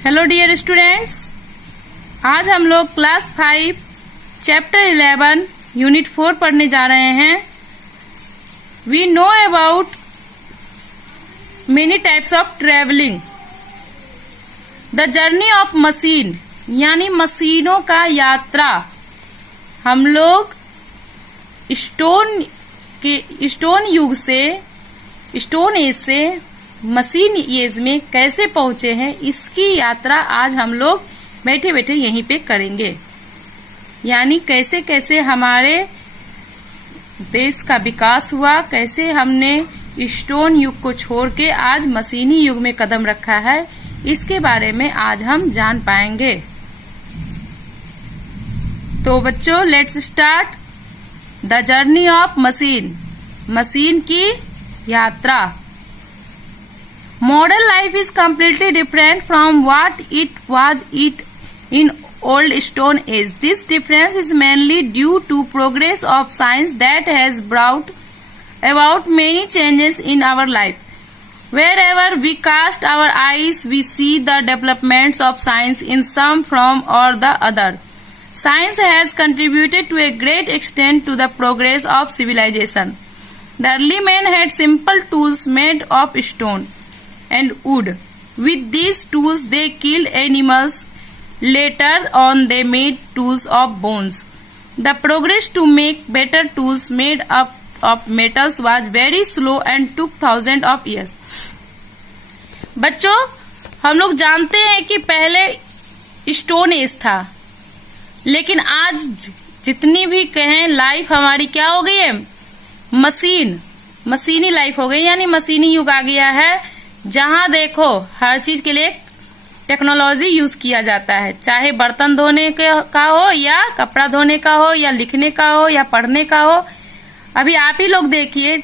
Hello dear students, आज हम लोग क्लास 5 चैप्टर 11 यूनिट 4 पढ़ने जा रहे हैं। We know about many types of travelling. The journey of machine यानी मशीनों का यात्रा। हम लोग स्टोन युग से स्टोन एज से मशीन एज में कैसे पहुंचे हैं, इसकी यात्रा आज हम लोग बैठे बैठे यहीं पे करेंगे। यानी कैसे कैसे हमारे देश का विकास हुआ, कैसे हमने स्टोन युग को छोड़ के आज मशीनी युग में कदम रखा है, इसके बारे में आज हम जान पाएंगे। तो बच्चों, let's start the journey of machine. Machine की यात्रा। Modern life is completely different from what it was in old Stone Age. This difference is mainly due to progress of science that has brought about many changes in our life. Wherever we cast our eyes, we see the developments of science in some form or the other. Science has contributed to a great extent to the progress of civilization. The early men had simple tools made of stone and wood. With these tools they killed animals. Later on they made tools of bones. The progress to make better tools made up of metals was very slow and took thousands of years. बच्चों, हम लोग जानते हैं कि पहले stone age था, लेकिन आज जितनी भी कहें लाइफ हमारी क्या हो गई है, मशीनी लाइफ हो गई। यानी मशीनी युग आ गया है, जहां देखो हर चीज के लिए टेक्नोलॉजी यूज किया जाता है, चाहे बर्तन धोने का हो या कपड़ा धोने का हो या लिखने का हो या पढ़ने का हो। अभी आप ही लोग देखिए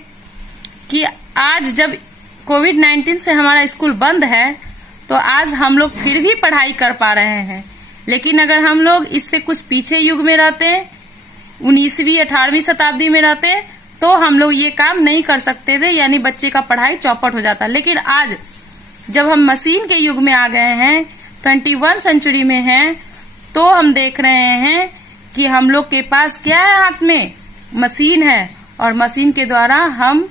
कि आज जब कोविड-19 से हमारा स्कूल बंद है, तो आज हम लोग फिर भी पढ़ाई कर पा रहे हैं। लेकिन अगर हम लोग इससे कुछ पीछे युग में रहते, 19वीं 18वीं शताब्दी में रहते, तो हम लोग ये काम नहीं कर सकते थे, यानी बच्चे का पढ़ाई चौपट हो जाता। लेकिन आज जब हम मशीन के युग में आ गए हैं, 21 सेंचुरी में हैं, तो हम देख रहे हैं कि हम लोग के पास क्या है, हाथ में मशीन है, और मशीन के द्वारा हम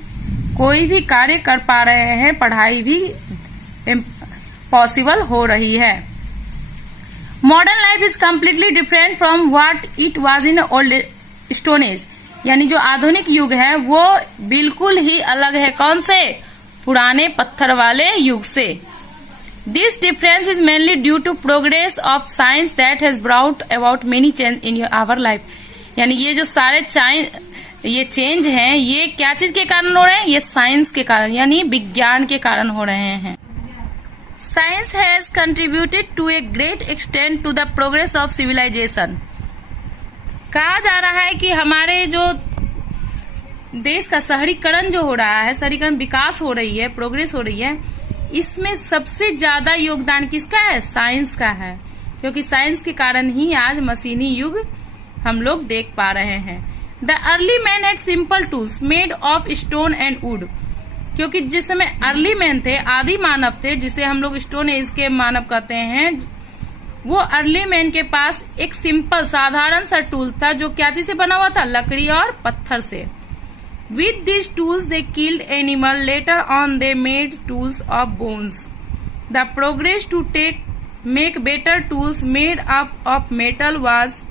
कोई भी कार्य कर पा रहे हैं, पढ़ाई भी पॉसिबल हो रही है। Modern life is completely different from what it was in old stone age. यानी जो आधुनिक युग है वो बिल्कुल ही अलग है, कौन से, पुराने पत्थर वाले युग से। This difference is mainly due to progress of science that has brought about many change in our life. यानी ये जो सारे चेंज हैं, ये क्या चीज के कारण हो रहे हैं, ये साइंस के कारण, यानी विज्ञान के कारण हो रहे हैं। Science has contributed to a great extent to the progress of civilisation. कहा जा रहा है कि हमारे जो देश का शहरीकरण जो हो रहा है, शहरीकरण विकास हो रही है, प्रोग्रेस हो रही है, इसमें सबसे ज्यादा योगदान किसका है, साइंस का है। क्योंकि साइंस के कारण ही आज मशीनी युग हम लोग देख पा रहे हैं। The early man had simple tools made of stone and would. क्योंकि जिस समय अर्ली मैन थे, आदि मानव थे, जिसे हम लोग स्टोन एज के मानव कहते हैं, वो अर्ली मैन के पास एक सिंपल साधारण सा टूल था, जो क्या चीज से बना हुआ था, लकड़ी और पत्थर से। With this tools they killed animal, later on they made tools of bones. The progress to make better tools made up of metal was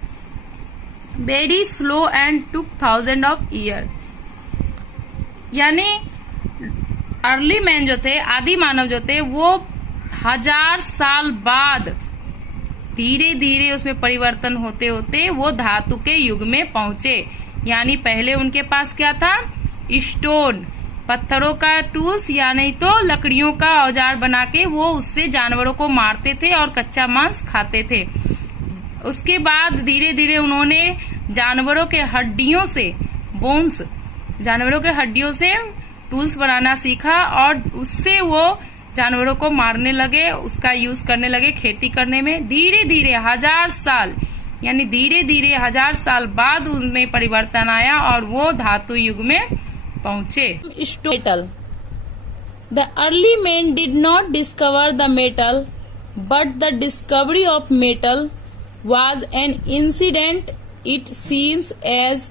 very slow and took thousand of year. यानी early man जो थे, आदि मानव जो थे, वो 1000 साल बाद धीरे धीरे उसमें परिवर्तन होते होते वो धातु के युग में पहुंचे। यानी पहले उनके पास क्या था, स्टोन, पत्थरों का टूल्स, या नहीं तो लकड़ियों का औजार बना के वो उससे जानवरों को मारते थे और कच्चा मांस खाते थे। उसके बाद धीरे धीरे उन्होंने जानवरों के हड्डियों से, बोन्स, जानवरों के हड्डियों से टूल्स बनाना सीखा, और उससे वो जानवरों को मारने लगे, उसका यूज करने लगे खेती करने में। धीरे धीरे 1000 साल, यानी धीरे धीरे 1000 साल बाद उनमें परिवर्तन आया और वो धातु युग में पहुंचे। Metal. The early man did not discover the metal but the discovery of metal was an incident. It seems as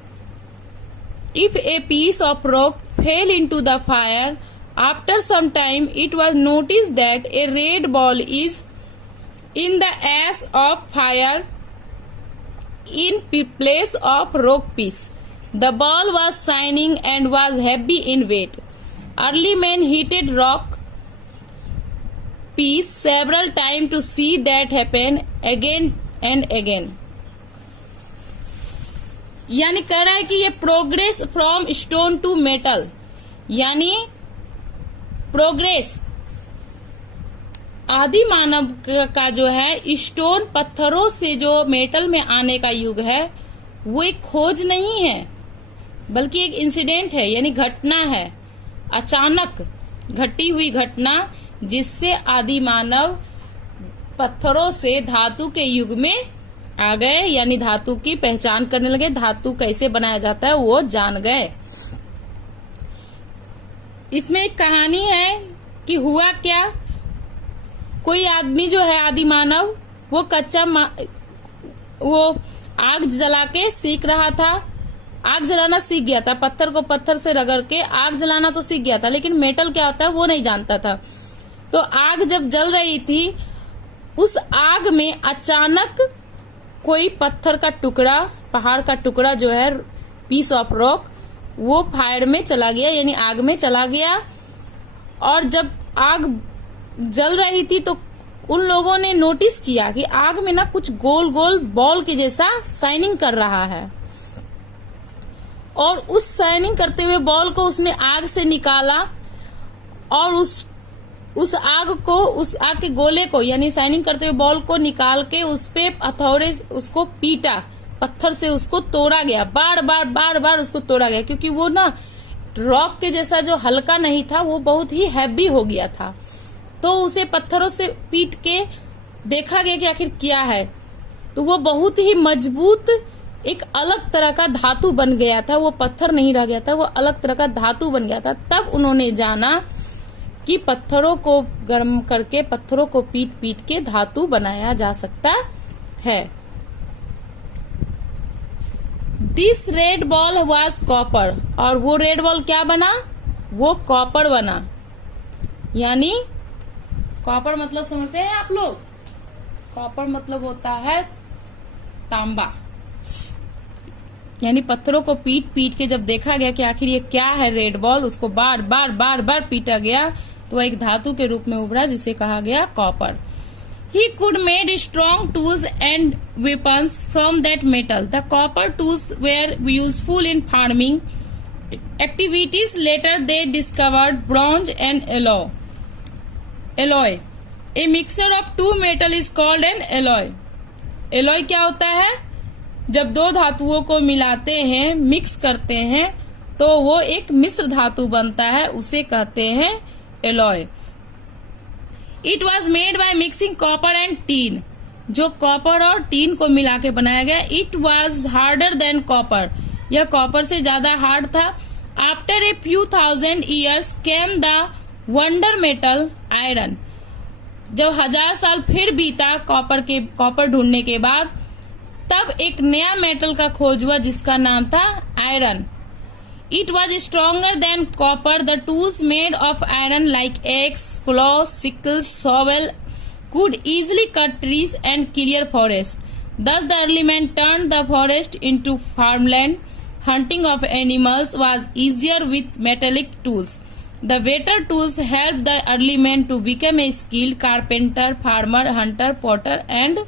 if a piece of rock fell into the fire. After some time, it was noticed that a red ball is in the ash of fire in place of rock piece. The ball was shining and was heavy in weight. Early men heated rock piece several times to see that happen again and again. यानी कह रहा है कि ये progress from stone to metal, यानी progress आदि मानव का जो है स्टोन पत्थरों से जो मेटल में आने का युग है वो एक खोज नहीं है बल्कि एक इंसिडेंट है, यानी घटना है, अचानक घटी हुई घटना जिससे आदि मानव पत्थरों से धातु के युग में आ गए, यानी धातु की पहचान करने लगे, धातु कैसे बनाया जाता है वो जान गए। इसमें एक कहानी है कि हुआ क्या, कोई आदमी जो है आदि मानव वो वो आग जला के सीख रहा था, आग जलाना सीख गया था, पत्थर को पत्थर से रगड़ के आग जलाना तो सीख गया था, लेकिन मेटल क्या होता है वो नहीं जानता था। तो आग जब जल रही थी उस आग में अचानक कोई पत्थर का टुकड़ा, पहाड़ का टुकड़ा जो है पीस ऑफ रॉक, वो फायर में चला गया, यानी आग में चला गया। और जब आग जल रही थी तो उन लोगों ने नोटिस किया कि आग में ना कुछ गोल गोल बॉल के जैसा शाइनिंग कर रहा है, और उस शाइनिंग करते हुए बॉल को उसने आग से निकाला और उस आग को, उस आग के गोले को, यानी शाइनिंग करते हुए बॉल को निकाल के उस पे हथौड़े उसको पीटा, पत्थर से उसको तोड़ा गया, बार बार उसको तोड़ा गया, क्योंकि वो ना रॉक के जैसा जो हल्का नहीं था वो बहुत ही हैवी हो गया था। तो उसे पत्थरों से पीट के देखा गया कि आखिर क्या है, तो वो बहुत ही मजबूत एक अलग तरह का धातु बन गया था, वो पत्थर नहीं रह गया था, वो अलग तरह का धातु बन गया था। तब उन्होंने जाना कि पत्थरों को गर्म करके, पत्थरों को पीट पीट के धातु बनाया जा सकता है। This red ball was copper, और वो रेड बॉल क्या बना, वो कॉपर बना। यानी कॉपर मतलब समझते हैं आप लोग, कॉपर मतलब होता है तांबा। यानी पत्थरों को पीट पीट के जब देखा गया कि आखिर ये क्या है रेड बॉल, उसको बार बार पीटा गया तो एक धातु के रूप में उभरा जिसे कहा गया copper. He could made strong tools and weapons from that metal. The copper tools were useful in farming activities. Later they discovered bronze and alloy. A mixture of two metal is called an alloy. Alloy क्या होता है, जब दो धातुओं को मिलाते हैं, mix करते हैं तो वो एक मिश्र धातु बनता है, उसे कहते हैं alloy. It was made by mixing copper and teen, जो कॉपर और टीन को मिला के बनाया गया। It was harder than copper, यह कॉपर से ज्यादा हार्ड था। After a few thousand years came the wonder metal iron, जब 1000 साल फिर बीता कॉपर ढूंढने के बाद, तब एक नया मेटल का खोज हुआ जिसका नाम था iron. It was stronger than copper. The tools made of iron like axe, plow, sickles, shovel could easily cut trees and clear forest. Thus the early men turned the forest into farmland. Hunting of animals was easier with metallic tools. The better tools helped the early men to become a skilled carpenter, farmer, hunter, potter and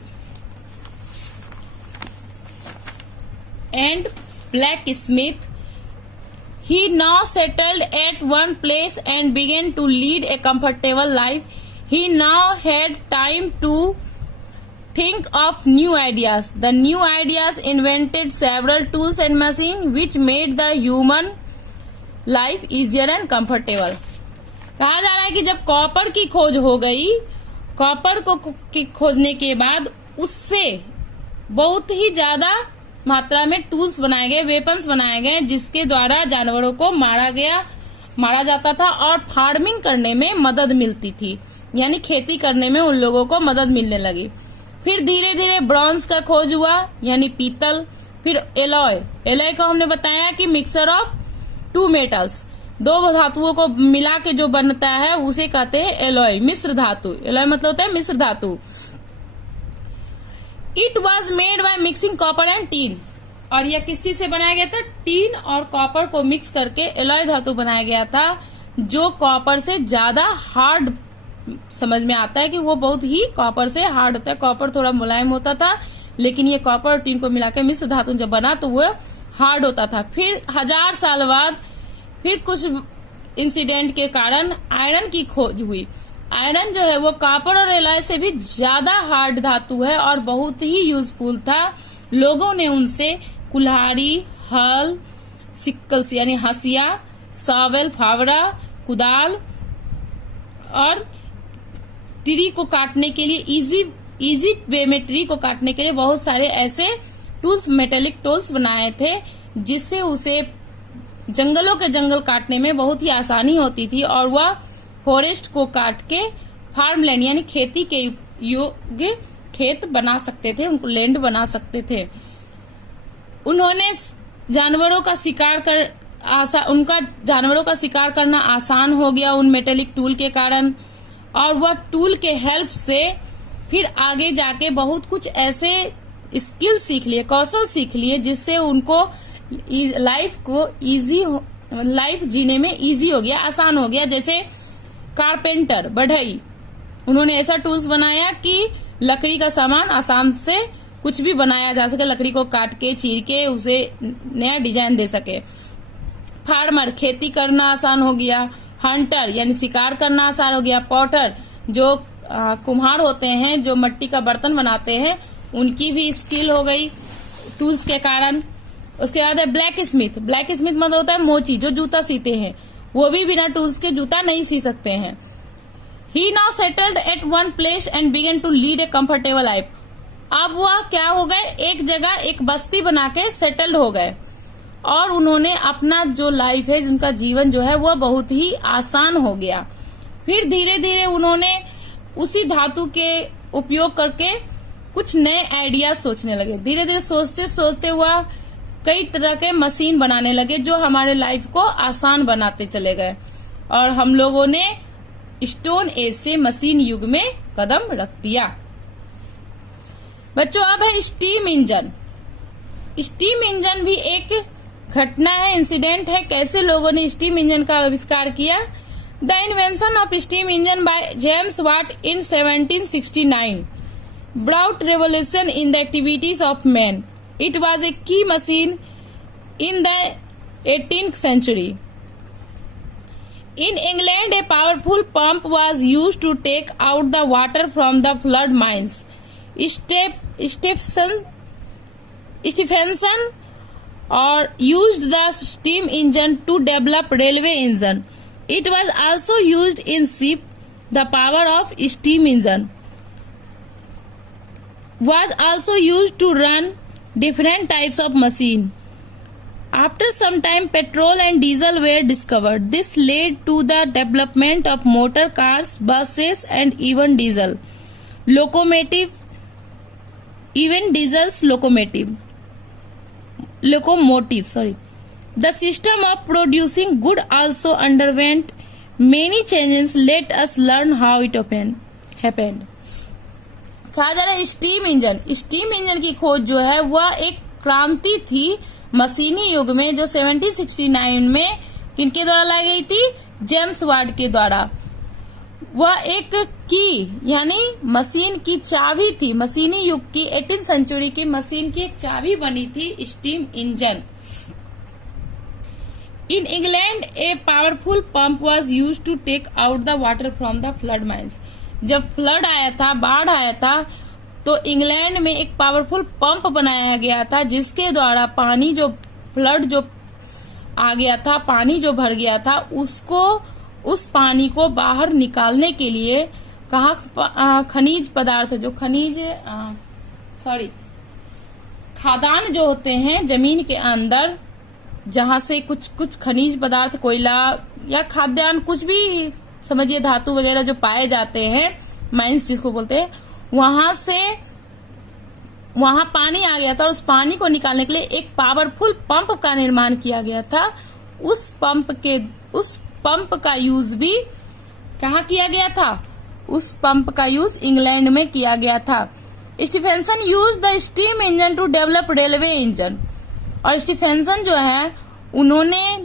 blacksmith. He now settled at one place and began to lead a comfortable life. He now had time to think of new ideas. The new ideas invented several tools and machines which made the human life easier and comfortable. कहा जा रहा है कि जब copper की खोज हो गई, कॉपर को खोजने के बाद उससे बहुत ही ज्यादा मात्रा में टूल्स बनाए गए, वेपन्स बनाए गए, जिसके द्वारा जानवरों को मारा जाता था और फार्मिंग करने में मदद मिलती थी। यानी खेती करने में उन लोगों को मदद मिलने लगी। फिर धीरे धीरे ब्रॉन्ज का खोज हुआ यानी पीतल। फिर एलॉय, एलॉय को हमने बताया कि मिक्सचर ऑफ टू मेटल्स, दो धातुओं को मिला के जो बनता है उसे कहते हैं एलॉय, मिश्र धातु। एलॉय मतलब होता है मिश्र धातु। It was made by mixing copper and teen, और यह किस चीज से बनाया गया था? टीन और कॉपर को मिक्स करके एलॉय धातु बनाया गया था, जो कॉपर से ज्यादा हार्ड, समझ में आता है कि वो बहुत ही कॉपर से हार्ड होता है। कॉपर थोड़ा मुलायम होता था, लेकिन ये कॉपर और टीन को मिलाकर मिश्र धातु जब बना तो वो हार्ड होता था। फिर 1000 साल बाद फिर कुछ इंसिडेंट के कारण आयरन की खोज हुई। आयरन जो है वो कॉपर और एलॉय से भी ज्यादा हार्ड धातु है और बहुत ही यूजफुल था। लोगों ने उनसे कुल्हाड़ी, हल, सिक्कल्स यानी हंसिया, सावेल, फावड़ा, कुदाल और ट्री को काटने के लिए इजी वे में ट्री को काटने के लिए बहुत सारे ऐसे टूल्स, मेटेलिक टूल्स बनाए थे, जिससे उसे जंगलों के जंगल काटने में बहुत ही आसानी होती थी और वह फॉरेस्ट को काट के फार्मलैंड यानी खेती के योग्य खेत बना सकते थे, उनको लैंड बना सकते थे। उन्होंने जानवरों का शिकार करना आसान हो गया उन मेटेलिक टूल के कारण, और वह टूल के हेल्प से फिर आगे जाके बहुत कुछ ऐसे स्किल सीख लिए, कौशल सीख लिए, जिससे उनको लाइफ जीने में इजी हो गया, आसान हो गया। जैसे कारपेंटर, बढ़ई, उन्होंने ऐसा टूल्स बनाया कि लकड़ी का सामान आसान से कुछ भी बनाया जा सके, लकड़ी को काट के, चीर के उसे नया डिजाइन दे सके। फार्मर, खेती करना आसान हो गया। हंटर यानी शिकार करना आसान हो गया। पॉटर, जो कुम्हार होते हैं जो मट्टी का बर्तन बनाते हैं, उनकी भी स्किल हो गई टूल्स के कारण। उसके बाद है ब्लैक स्मिथ। ब्लैक स्मिथ मतलब होता है मोची, जो जूता सीते हैं, वो भी बिना टूल्स के जूता नहीं सी सकते हैं। He now settled at one place and began to lead a comfortable life. अब वह क्या हो गए, एक जगह एक बस्ती बना के सेटल्ड हो गए और उन्होंने अपना जो लाइफ है, उनका जीवन जो है वह बहुत ही आसान हो गया। फिर धीरे धीरे उन्होंने उसी धातु के उपयोग करके कुछ नए आइडिया सोचने लगे। धीरे धीरे सोचते सोचते वह कई तरह के मशीन बनाने लगे, जो हमारे लाइफ को आसान बनाते चले गए, और हम लोगों ने स्टोन एज से मशीन युग में कदम रख दिया। बच्चों, अब है स्टीम इंजन। स्टीम इंजन भी एक घटना है, इंसिडेंट है। कैसे लोगों ने स्टीम इंजन का आविष्कार किया? The invention of steam engine by James Watt in 1769 brought revolution in the activities of men. It was a key machine in the 18th century. In England, a powerful pump was used to take out the water from the flood mines. Stephenson used the steam engine to develop railway engine. It was also used in ship. The power of steam engine was also used to run different types of machine. After some time, petrol and diesel were discovered. This led to the development of motor cars, buses, and even diesel's locomotive. The system of producing good also underwent many changes. Let us learn how it happened. कहा जा रहा है steam engine. Steam engine की खोज जो है वह एक क्रांति थी मशीनी युग में, जो 1769 में किनके द्वारा लाई गई थी? जेम्स वाट के द्वारा। वह एक की यानी मशीन की चाबी थी, मशीनी युग की 18th सेंचुरी की मशीन की एक चाबी बनी थी steam engine. In England, a powerful pump was used to take out the water from the flood mines. जब फ्लड आया था, बाढ़ आया था, तो इंग्लैंड में एक पावरफुल पंप बनाया गया था, जिसके द्वारा पानी जो फ्लड जो आ गया था, पानी जो भर गया था, उसको उस पानी को बाहर निकालने के लिए कहा खनिज पदार्थ जो खादान जो होते हैं जमीन के अंदर, जहां से कुछ खनिज पदार्थ, कोयला या खाद्यान्न कुछ भी समझिए धातु वगैरह जो पाए जाते हैं, माइंस जिसको बोलते हैं, वहां पानी आ गया था और उस पानी को निकालने के लिए एक पावरफुल पंप का निर्माण किया गया था। उस पंप का यूज भी कहाँ किया गया था? उस पंप का यूज इंग्लैंड में किया गया था। Stephenson use the steam engine to develop railway engine, और स्टीफेंसन जो है उन्होंने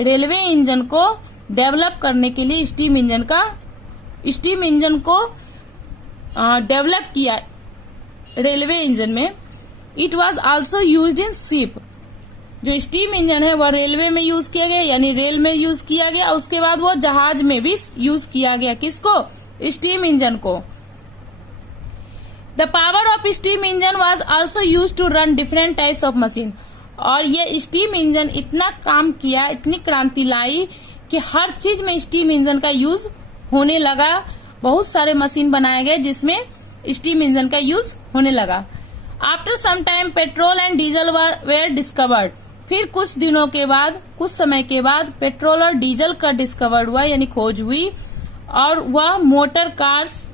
रेलवे इंजन को डेवलप करने के लिए स्टीम इंजन को डेवलप किया रेलवे इंजन में। It was also use in ship, जो स्टीम इंजन है वह रेलवे में यूज किया गया, यानी रेल में यूज किया गया। उसके बाद वो जहाज में भी यूज किया गया। किसको? स्टीम इंजन को। The power of steam engine was also use to run different types of machine, और ये स्टीम इंजन इतना काम किया, इतनी क्रांति लाई कि हर चीज में स्टीम इंजन का यूज होने लगा। बहुत सारे मशीन बनाए गए जिसमें स्टीम इंजन का यूज होने लगा। After some time petrol and diesel were discovered, फिर कुछ समय के बाद पेट्रोल और डीजल का डिस्कवर्ड हुआ, यानी खोज हुई, और वह motor cars,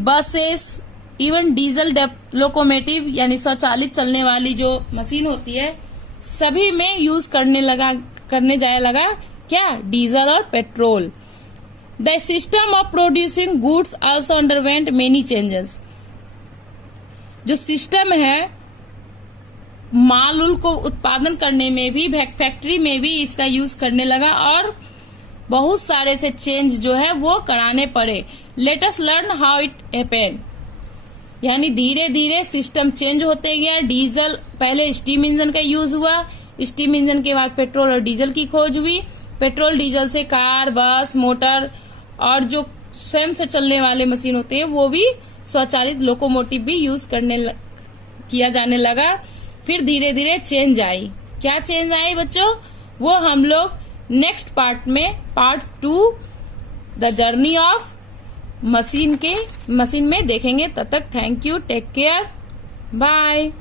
buses, even diesel locomotive यानी स्वचालित चलने वाली जो मशीन होती है, सभी में यूज करने जाया लगा क्या? डीजल और petrol. The system of producing goods also underwent many changes, जो सिस्टम है माल उल को उत्पादन करने में भी, फैक्ट्री में भी इसका यूज करने लगा, और बहुत सारे से चेंज जो है वो कराने पड़े। Let us learn how it happened, यानी धीरे धीरे सिस्टम चेंज होते गया। डीजल, पहले स्टीम इंजन का यूज हुआ, स्टीम इंजन के बाद पेट्रोल और डीजल की खोज हुई। पेट्रोल डीजल से कार, बस, मोटर और जो स्वयं से चलने वाले मशीन होते हैं वो भी स्वचालित लोकोमोटिव भी यूज किया जाने लगा। फिर धीरे धीरे चेंज आई। क्या चेंज आई बच्चों? वो हम लोग नेक्स्ट पार्ट में, part 2 the journey of machine में देखेंगे। तब तक thank you, take care, bye.